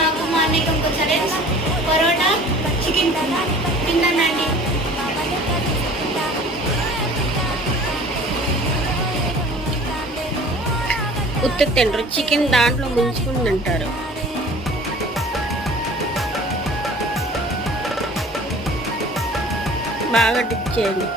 నాకు మా అన్నయ్యకి ఇంకొకసారి పరోటా చికెన్ తిన్నానండి. ఉత్తి తింటారు, చికెన్ దాంట్లో ముంచుకుని తింటారు. బాగా డిప్ చేయండి.